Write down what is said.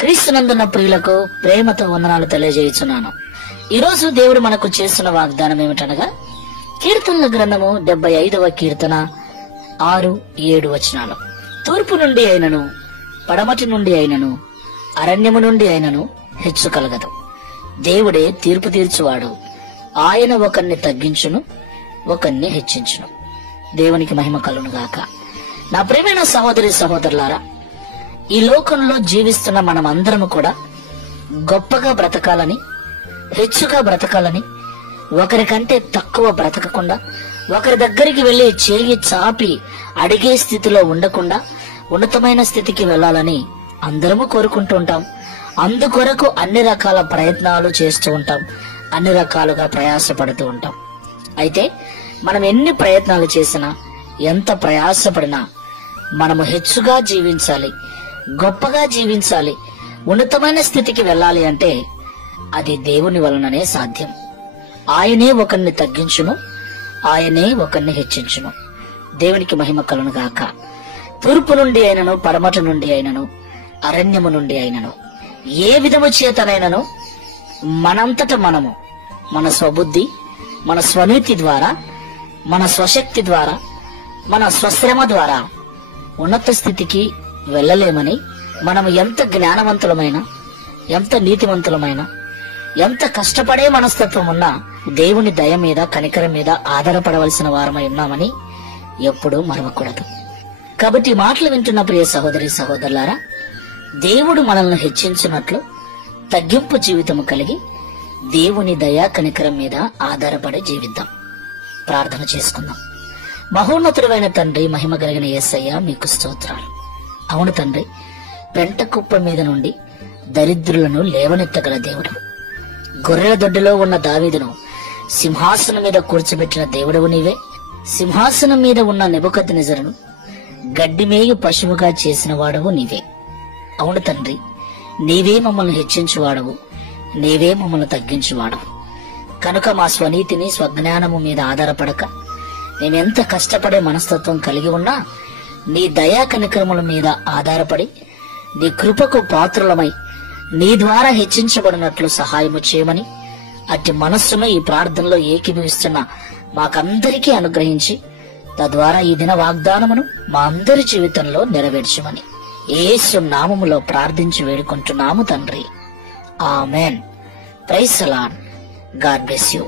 క్రీస్తునందున్న ప్రియులకు ప్రేమతో వందనాలు తెలియజేయుచున్నాను. ఈ రోజు దేవుడు మనకు చేస్తున్న వాగ్దానం ఏమిటనగా, కీర్తనల గ్రంథము 75వ కీర్తన 6-7 వచనాలు. తూర్పు నుండి అయినను, పడమటి నుండి అయినను, అరణ్యము నుండి అయినను హెచ్చు కలగదు. దేవుడే తీర్పు తీర్చువాడు. ఆయన ఒకరిని తగ్గించును, ఒకరిని హెచ్చించును. దేవునికి మహిమ కలుగును గాక. నా ప్రియమైన సహోదరి సహోదరులారా, ఈ లోకంలో జీవిస్తున్న మనమందరము కూడా గొప్పగా బ్రతకాలని, హెచ్చుగా బ్రతకాలని, ఒకరికంటే తక్కువ బ్రతకకుండా, ఒకరి దగ్గరికి వెళ్లి చేయి చాపి అడిగే స్థితిలో ఉండకుండా ఉన్నతమైన స్థితికి వెళ్లాలని అందరము కోరుకుంటూ ఉంటాం. అందుకొరకు అన్ని రకాల ప్రయత్నాలు చేస్తూ ఉంటాం, అన్ని రకాలుగా ప్రయాసపడుతూ ఉంటాం. అయితే మనం ఎన్ని ప్రయత్నాలు చేసినా, ఎంత ప్రయాసపడినా మనము హెచ్చుగా జీవించాలి, గొప్పగా జీవించాలి, ఉన్నతమైన స్థితికి వెళ్ళాలి అంటే అది దేవుని వలననే సాధ్యం. ఆయనే ఒకరిని తగ్గించును, ఆయనే ఒకరిని హెచ్చించును. దేవునికి మహిమ కలుగును గాక. తూర్పు నుండి అయినను, పడమటి నుండి అయినను, అరణ్యము నుండి అయినను, ఏ విధము చేతనైనను మనంతట మనము మన స్వబుద్ధి, మన స్వనీతి ద్వారా, మన స్వశక్తి ద్వారా, మన స్వశ్రమ ద్వారా ఉన్నత స్థితికి వెళ్ళలేమని, మనము ఎంత జ్ఞానవంతులమైన, ఎంత నీతివంతులమైన, ఎంత కష్టపడే మనస్తత్వం ఉన్నా దేవుని దయ మీద, కనికరం మీద ఆధారపడవలసిన వారమై ఉన్నామని ఎప్పుడూ మరవకూడదు. కాబట్టి ఈ మాటలు వింటున్న ప్రియ సహోదరి సహోదరులారా, దేవుడు మనల్ని హెచ్చించినట్లు తగ్గింపు జీవితము కలిగి దేవుని దయా కనికరం మీద ఆధారపడి జీవిద్దాం. ప్రార్థన చేసుకుందాం. మహోన్నతుడైన తండ్రి, మహిమ కలిగిన యేసయ్య, మీకు స్తోత్రాలు. అవును తండ్రి, పెంట కుప్ప మీద నుండి దరిద్రులను లేవనెత్తగల దేవుడు. గొర్రెల దొడ్డిలో ఉన్న దావీదును సింహాసనం మీద కూర్చోబెట్టిన దేవుడవు నీవే. సింహాసనం మీద ఉన్న నెబుకద్నెజరును గడ్డిమేయు పశువుగా చేసిన వాడవు నీవే. అవును తండ్రి, నీవే మమ్మల్ని హెచ్చించువాడవు, నీవే మమ్మల్ని తగ్గించువాడవు. కనుక మా స్వనీతిని, స్వజ్ఞానము మీద ఆధారపడక, మేమెంత కష్టపడే మనస్తత్వం కలిగి ఉన్నా నీ దయా కనికరముల మీద ఆధారపడి నీ కృపకు పాత్రులమై నీ ద్వారా హెచ్చించబడినట్లు సహాయము చేయమని, అట్టి మనస్సును ఈ ప్రార్థనలో ఏకీభవిస్తున్న మాకందరికీ అనుగ్రహించి, తద్వారా ఈ దిన వాగ్దానమును మా అందరి జీవితంలో నెరవేర్చమని యేసు నామములో ప్రార్థించి వేడుకుంటున్నాము తండ్రి. Amen. Praise the Lord. God bless you.